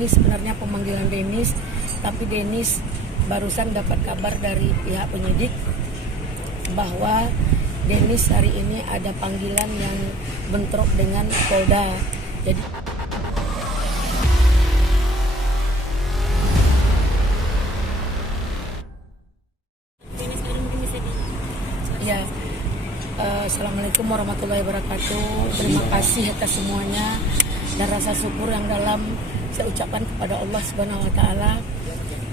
ini sebenarnya pemanggilan Dennis, tapi Dennis barusan dapat kabar dari pihak penyidik bahwa Dennis hari ini ada panggilan yang bentrok dengan Polda. Jadi ya, Assalamualaikum warahmatullahi wabarakatuh. Terima kasih atas semuanya dan rasa syukur yang dalam saya ucapkan kepada Allah Subhanahu wa taala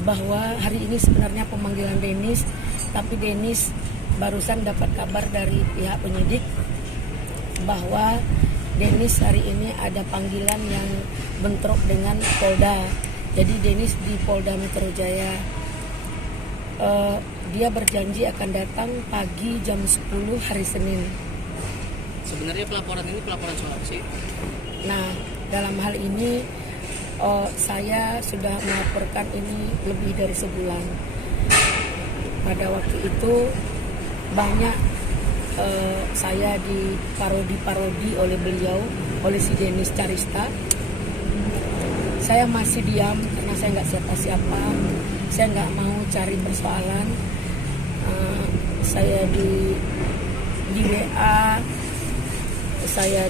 bahwa hari ini sebenarnya pemanggilan Dennis, tapi Dennis barusan dapat kabar dari pihak penyidik bahwa Dennis hari ini ada panggilan yang bentrok dengan Polda. Jadi Dennis di Polda Metro Jaya. Dia berjanji akan datang pagi jam 10 hari Senin. Sebenarnya pelaporan ini pelaporan soal apa sih? Nah, dalam hal ini saya sudah melaporkan ini lebih dari sebulan. Pada waktu itu banyak saya diparodi oleh beliau, oleh si Dennis Carista. Saya masih diam karena saya nggak siapa-siapa. Saya nggak mau cari persoalan. Saya di WA, saya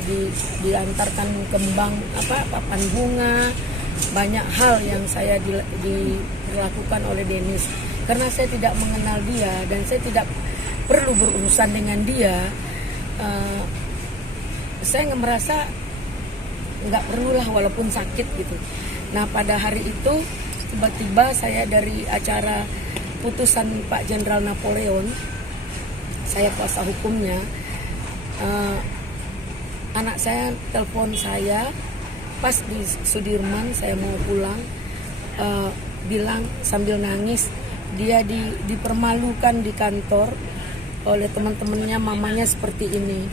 diantarkan kembang papan bunga, banyak hal yang saya dilakukan oleh Dennis. Karena saya tidak mengenal dia dan saya tidak perlu berurusan dengan dia, saya merasa nggak perlulah walaupun sakit gitu. Nah, pada hari itu tiba-tiba saya dari acara putusan Pak Jenderal Napoleon, saya kuasa hukumnya, anak saya telepon saya pas di Sudirman, saya mau pulang, bilang sambil nangis dia dipermalukan di kantor oleh teman-temannya, mamanya seperti ini.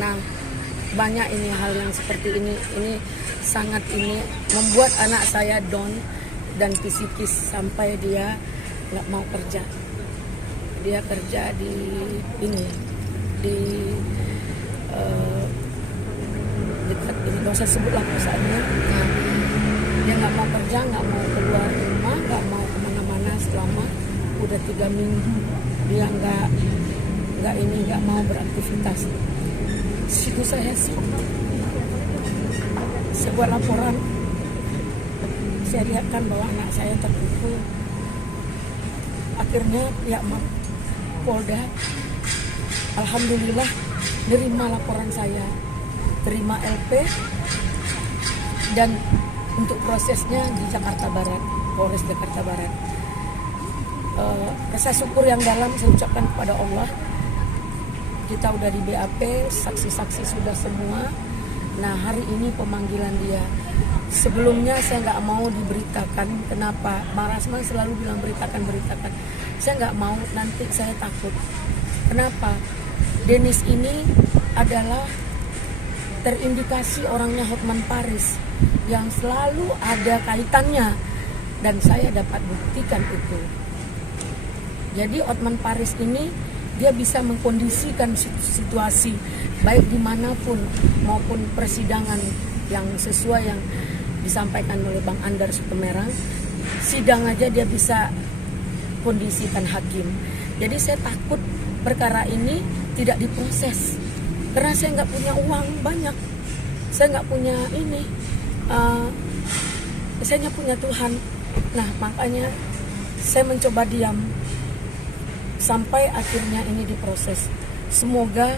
Nah, banyak ini hal yang seperti ini sangat membuat anak saya down dan psikis sampai dia nggak mau kerja. Dia kerja di dekat ini, nggak usah sebutlah perusahaannya. Nah, dia nggak mau kerja, nggak mau keluar rumah, nggak mau kemana-mana selama udah 3 minggu. Dia nggak mau beraktivitas. Situ saya buat laporan. Saya lihatkan bahwa anak saya terpukul. Akhirnya pihak Polda alhamdulillah nerima laporan saya, terima LP, dan untuk prosesnya di Jakarta Barat, Polres Jakarta Barat. Rasa syukur yang dalam saya ucapkan kepada Allah. Kita udah di BAP, saksi-saksi sudah semua. Nah, hari ini pemanggilan dia. Sebelumnya saya nggak mau diberitakan. Kenapa? Bang Rasman selalu bilang beritakan. Saya nggak mau, nanti saya takut. Kenapa? Dennis ini adalah terindikasi orangnya Hotman Paris yang selalu ada kaitannya, dan saya dapat buktikan itu. Jadi Hotman Paris ini dia bisa mengkondisikan situasi baik dimanapun maupun persidangan yang sesuai yang disampaikan oleh Bang Andar Sutemerang. Sidang aja dia bisa kondisikan hakim. Jadi saya takut perkara ini tidak diproses karena saya nggak punya uang banyak, saya nggak punya ini, saya hanya punya Tuhan. Nah, makanya saya mencoba diam sampai akhirnya ini diproses. Semoga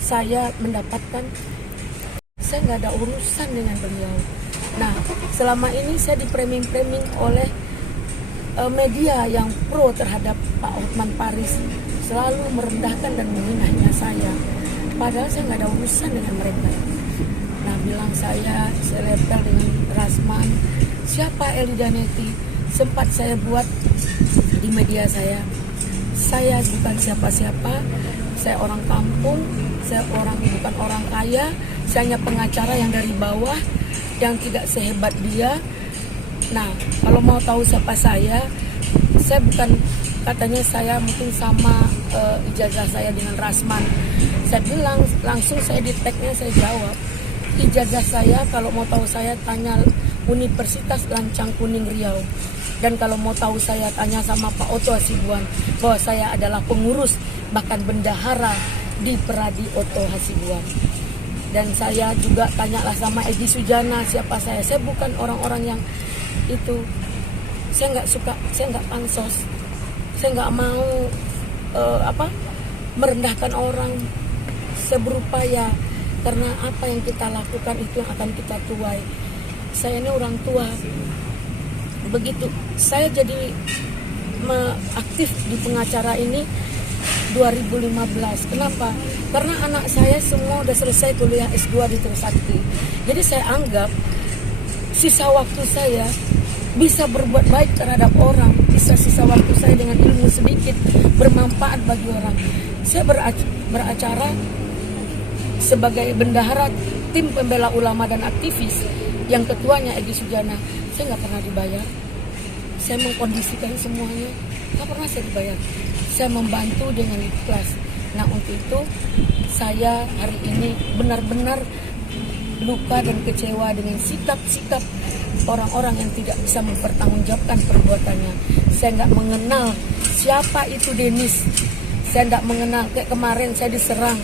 saya mendapatkan, saya nggak ada urusan dengan beliau. Nah, selama ini saya di-framing oleh media yang pro terhadap Pak Hotman Paris, selalu merendahkan dan menghina saya. Padahal saya nggak ada urusan dengan mereka. Nah, bilang saya lepel dengan Rasman. Siapa Eli Daneti? Sempat saya buat di media saya. Saya bukan siapa-siapa, saya orang kampung, saya bukan orang kaya, saya hanya pengacara yang dari bawah, yang tidak sehebat dia. Nah, kalau mau tahu siapa saya bukan, katanya saya mungkin sama ijazah saya dengan Rasman. Saya bilang langsung, saya di tag-nya saya jawab, ijazah saya kalau mau tahu saya tanya Universitas Lancang Kuning Riau. Dan kalau mau tahu saya tanya sama Pak Oto Hasibuan bahwa saya adalah pengurus bahkan bendahara di Peradi Oto Hasibuan. Dan saya juga tanyalah sama Edi Sujana siapa saya. Saya bukan orang-orang yang itu. Saya nggak suka, saya nggak pansos. Saya nggak mau merendahkan orang. Saya berupaya karena apa yang kita lakukan itu yang akan kita tuai. Saya ini orang tua. Begitu saya jadi aktif di pengacara ini 2015. Kenapa? Karena anak saya semua udah selesai kuliah S2 di Trisakti. Jadi saya anggap sisa waktu saya bisa berbuat baik terhadap orang. Bisa sisa waktu saya dengan ilmu sedikit bermanfaat bagi orang. Saya beracara sebagai bendahara tim pembela ulama dan aktivis yang ketuanya Edi Sujana. Saya nggak pernah dibayar. Saya mengkondisikan semuanya, nggak pernah saya dibayar. Saya membantu dengan ikhlas. Nah untuk itu saya hari ini benar-benar luka dan kecewa dengan sikap-sikap orang-orang yang tidak bisa mempertanggungjawabkan perbuatannya. Saya nggak mengenal siapa itu Denis. Saya nggak mengenal, kayak kemarin saya diserang.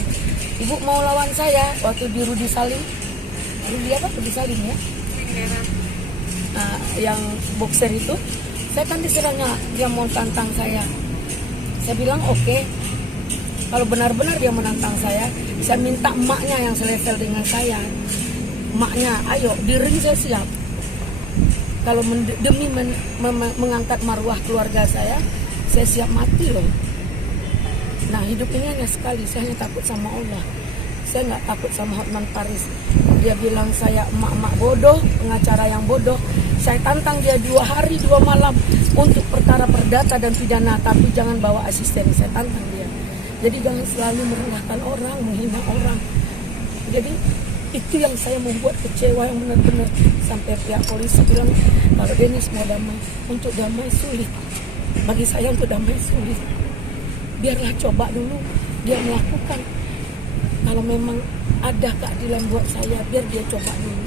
Ibu mau lawan saya waktu di Rudi Salim. Rudi apa? Rudi Salim ya? Nah, yang boxer itu, saya kan diserangnya, dia mau tantang saya. Saya bilang oke. Kalau benar-benar dia menantang saya minta emaknya yang selevel dengan saya. Emaknya, ayo di ring saya siap. Kalau demi mengangkat marwah keluarga saya siap mati loh. Nah hidup ini hanya sekali, saya hanya takut sama Allah. Saya nggak takut sama Hotman Paris. Dia bilang saya emak-emak bodoh, pengacara yang bodoh. Saya tantang dia 2 hari 2 malam untuk perkara perdata dan pidana, tapi jangan bawa asisten. Saya tantang dia. Jadi jangan selalu merendahkan orang, menghina orang. Jadi itu yang saya membuat kecewa yang benar-benar sampai pihak polisi bilang kalau Denis mau damai, untuk damai sulit. Bagi saya untuk damai sulit. Biarlah coba dulu dia melakukan. Kalau memang ada keadilan buat saya, biar dia coba dulu.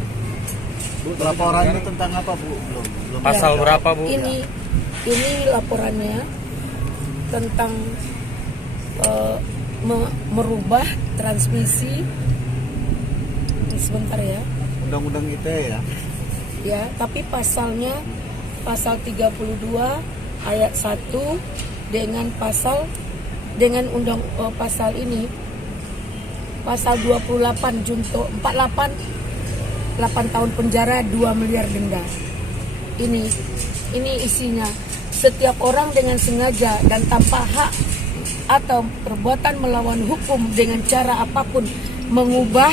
Bu, laporan ini tentang apa Bu? Belum Pasal ya, berapa Bu? Ini laporannya tentang merubah transmisi. Sebentar ya. Undang-undang ITE ya. Ya, tapi pasalnya pasal 32 ayat 1 dengan pasal ini pasal 28 junto 48 8 tahun penjara 2 miliar denda. Ini isinya setiap orang dengan sengaja dan tanpa hak atau perbuatan melawan hukum dengan cara apapun mengubah,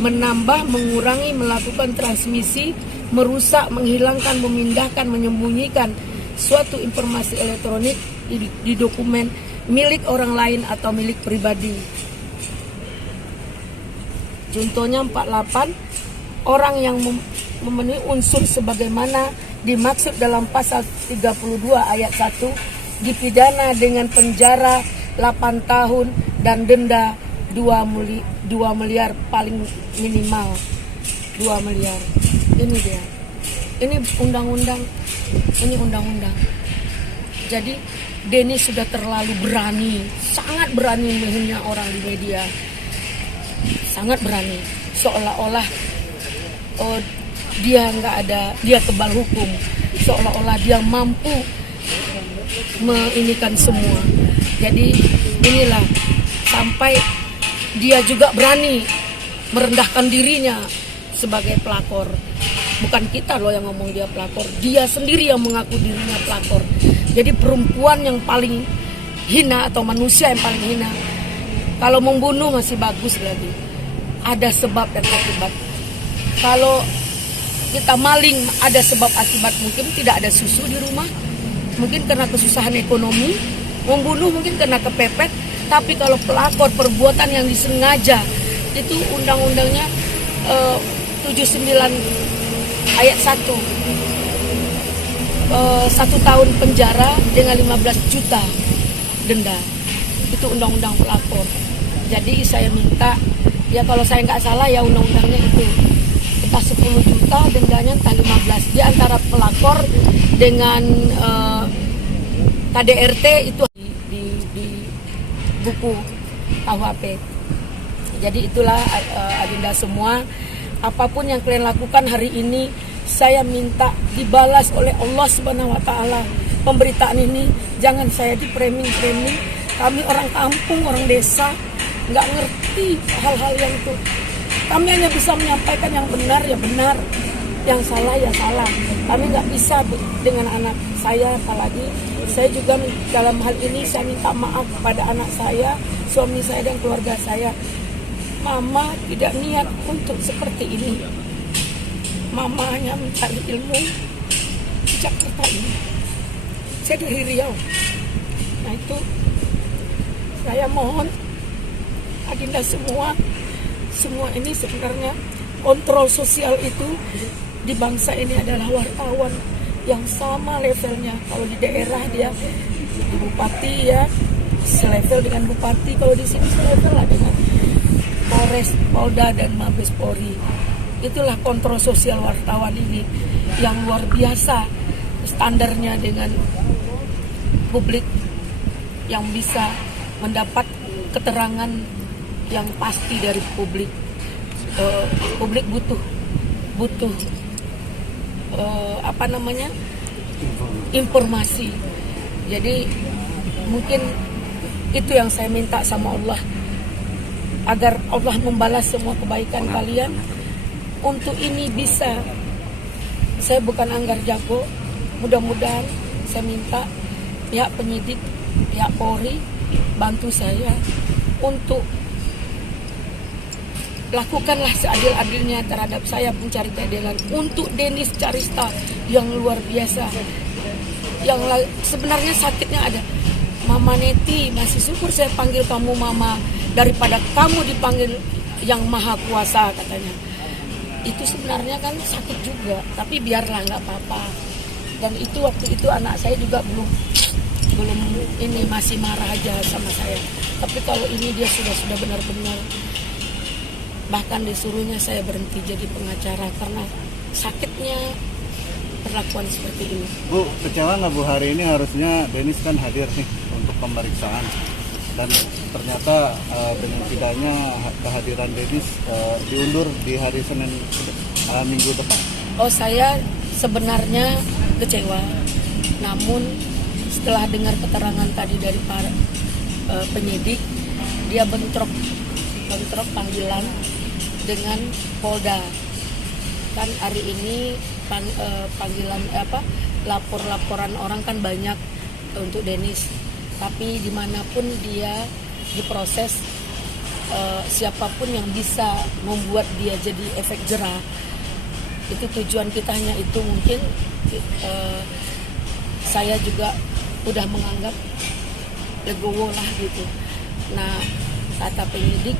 menambah, mengurangi, melakukan transmisi, merusak, menghilangkan, memindahkan, menyembunyikan suatu informasi elektronik di dokumen milik orang lain atau milik pribadi. Contohnya 48, orang yang memenuhi unsur sebagaimana dimaksud dalam pasal 32 ayat 1 dipidana dengan penjara 8 tahun dan denda 2 miliar paling minimal 2 miliar. Ini dia. Ini undang-undang. Jadi Denis sudah terlalu berani, sangat berani menghina orang di media. Sangat berani. Seolah-olah dia dia kebal hukum. Seolah-olah dia mampu menginikan semua. Jadi inilah sampai dia juga berani merendahkan dirinya sebagai pelakor. Bukan kita loh yang ngomong dia pelakor, dia sendiri yang mengaku dirinya pelakor. Jadi perempuan yang paling hina atau manusia yang paling hina. Kalau membunuh masih bagus lagi, ada sebab dan akibat. Kalau kita maling ada sebab akibat, mungkin tidak ada susu di rumah, mungkin karena kesusahan ekonomi. Membunuh mungkin karena kepepet. Tapi kalau pelakor perbuatan yang disengaja, itu undang-undangnya 79 ayat 1. 1 tahun penjara dengan 15 juta denda. itu undang-undang pelapor. Jadi saya minta, ya kalau saya nggak salah ya undang-undangnya itu entah 10 juta, dendanya entah 15. Di antara pelapor dengan KDRT itu di buku KUHP. Jadi itulah Adinda semua, apapun yang kalian lakukan hari ini, saya minta dibalas oleh Allah Subhanahu wa taala. Pemberitaan ini jangan saya di-framing. Kami orang kampung, orang desa, nggak ngerti hal-hal yang itu. Kami hanya bisa menyampaikan yang benar ya benar, yang salah ya salah. Kami nggak bisa dengan anak saya, apalagi saya juga dalam hal ini saya minta maaf kepada anak saya, suami saya dan keluarga saya. Mama tidak niat untuk seperti ini. Mama hanya mencari ilmu di Jakarta ini. Saya dari Riau. Nah itu saya mohon Adinda semua ini sebenarnya kontrol sosial itu di bangsa ini adalah wartawan yang sama levelnya. Kalau di daerah dia di bupati ya selevel dengan bupati, kalau di sini selevel lah dengan Polres, Polda dan Mabes Polri. Itulah kontrol sosial wartawan ini yang luar biasa standarnya dengan publik yang bisa mendapat keterangan yang pasti dari publik. Publik butuh informasi. Jadi mungkin itu yang saya minta sama Allah, agar Allah membalas semua kebaikan kalian. Untuk ini bisa, saya bukan Anggar Jago, mudah-mudahan saya minta pihak penyidik, pihak Polri bantu saya untuk lakukanlah seadil-adilnya terhadap saya pencari keadilan untuk Denis Carista yang luar biasa. Yang sebenarnya sakitnya ada. Mama Neti, masih syukur saya panggil kamu Mama daripada kamu dipanggil yang Maha Kuasa, katanya. Itu sebenarnya kan sakit juga, tapi biarlah, nggak apa-apa. Dan itu waktu itu anak saya juga belum ini, masih marah aja sama saya. Tapi kalau ini dia sudah benar-benar, bahkan disuruhnya saya berhenti jadi pengacara karena sakitnya perlakuan seperti ini. Bu, kecewa nggak Bu, hari ini harusnya Denis kan hadir nih untuk pemeriksaan, dan ternyata dengan tidaknya kehadiran Denis diundur di hari Senin minggu depan. Oh, saya sebenarnya kecewa, namun setelah dengar keterangan tadi dari para penyidik, dia bentrok panggilan dengan Polda. Kan hari ini panggilan laporan orang kan banyak untuk Denis, tapi dimanapun dia diproses, siapapun yang bisa membuat dia jadi efek jerah, itu tujuan kita hanya itu. Mungkin saya juga udah menganggap legowo lah gitu. Nah, kata penyidik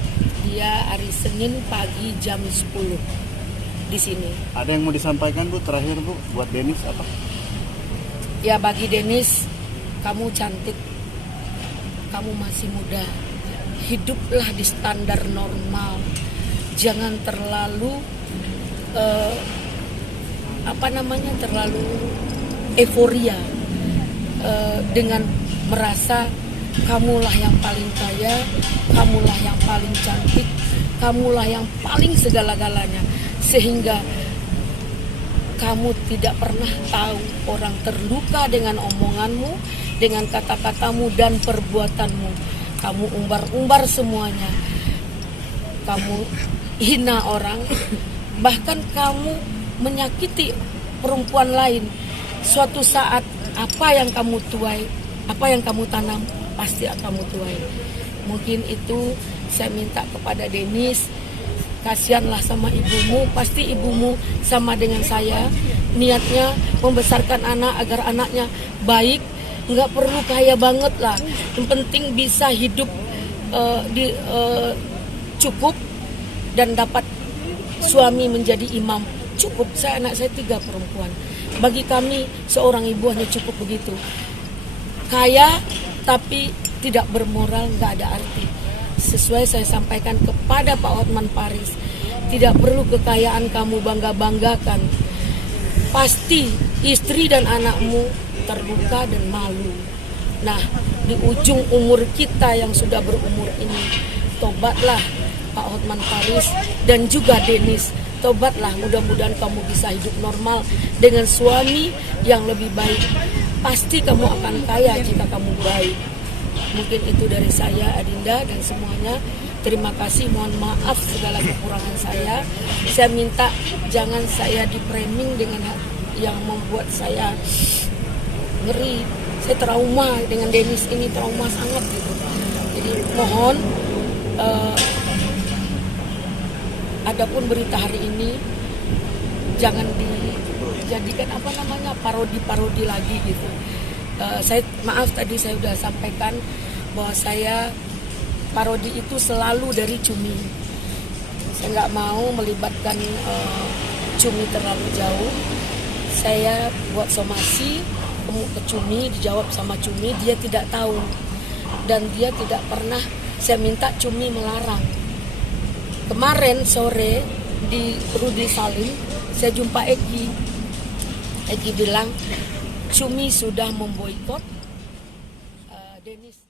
dia hari Senin pagi jam 10 di sini. Ada yang mau disampaikan Bu terakhir Bu buat Denis apa? Ya, bagi Denis, kamu cantik, kamu masih muda, hiduplah di standar normal, jangan terlalu terlalu euforia dengan merasa kamulah yang paling kaya, kamulah yang paling cantik, kamulah yang paling segala-galanya, sehingga kamu tidak pernah tahu orang terluka dengan omonganmu, dengan kata-katamu dan perbuatanmu. Kamu umbar-umbar semuanya, kamu hina orang, bahkan kamu menyakiti perempuan lain. Suatu saat apa yang kamu tuai, apa yang kamu tanam, pasti akan kamu tuai. Mungkin itu saya minta kepada Denis, kasihanlah sama ibumu, pasti ibumu sama dengan saya, niatnya membesarkan anak agar anaknya baik, nggak perlu kaya banget lah, yang penting bisa hidup cukup dan dapat suami menjadi imam, cukup. Anak saya 3 perempuan, bagi kami seorang ibu hanya cukup begitu. Kaya tapi tidak bermoral, nggak ada arti. Sesuai saya sampaikan kepada Pak Hotman Paris, tidak perlu kekayaan kamu bangga-banggakan. Pasti istri dan anakmu terluka dan malu. Nah, di ujung umur kita yang sudah berumur ini, tobatlah Pak Hotman Paris dan juga Denis. Tobatlah, mudah-mudahan kamu bisa hidup normal dengan suami yang lebih baik. Pasti kamu akan kaya jika kamu baik. Mungkin itu dari saya, Adinda, dan semuanya. Terima kasih, mohon maaf segala kekurangan saya. Saya minta jangan saya di-framing dengan yang membuat saya ngeri. Saya trauma dengan Denis ini, trauma sangat gitu. Jadi mohon, adapun berita hari ini jangan dijadikan parodi lagi gitu. Saya maaf tadi saya sudah sampaikan bahwa saya parodi itu selalu dari Cumi. Saya nggak mau melibatkan Cumi terlalu jauh. Saya buat somasi ke Cumi, dijawab sama Cumi, dia tidak tahu dan dia tidak pernah. Saya minta Cumi melarang. Kemarin sore di Rudi Salim saya jumpa Egi. Egi bilang Cumi sudah memboikot Denis.